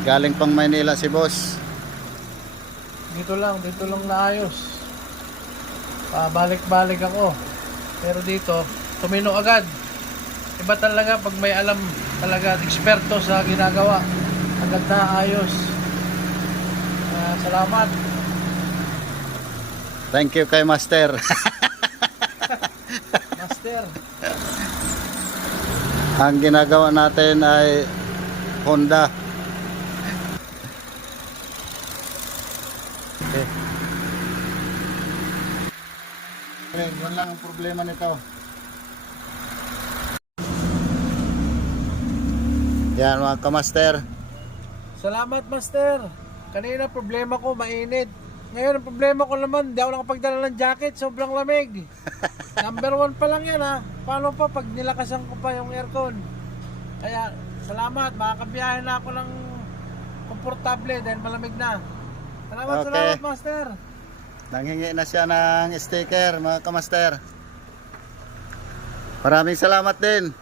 Galing pang Maynila si boss. Dito lang naayos. Pabalik-balik ako. Pero dito, tumino agad. Iba talaga pag may alam talaga, eksperto sa ginagawa. Agad na ayos. Salamat. Thank you kay Master. Master. Ang ginagawa natin ay Honda. Okay. Yun lang ang problema nito. Yan mga kamaster. Salamat, Master. Kanina problema ko, mainit. Ngayon ang problema ko naman, di ako nakapagdala ng jacket, sobrang lamig. Number 1 pa lang yan ha. Paano pa pag nilakasan ko pa yung aircon? Kaya, salamat. Makakabiyahe na ako ng komportable dahil malamig na. Salamat, Okay. Salamat, Master. Nanghingi na siya ng sticker mga kamaster. Maraming salamat din.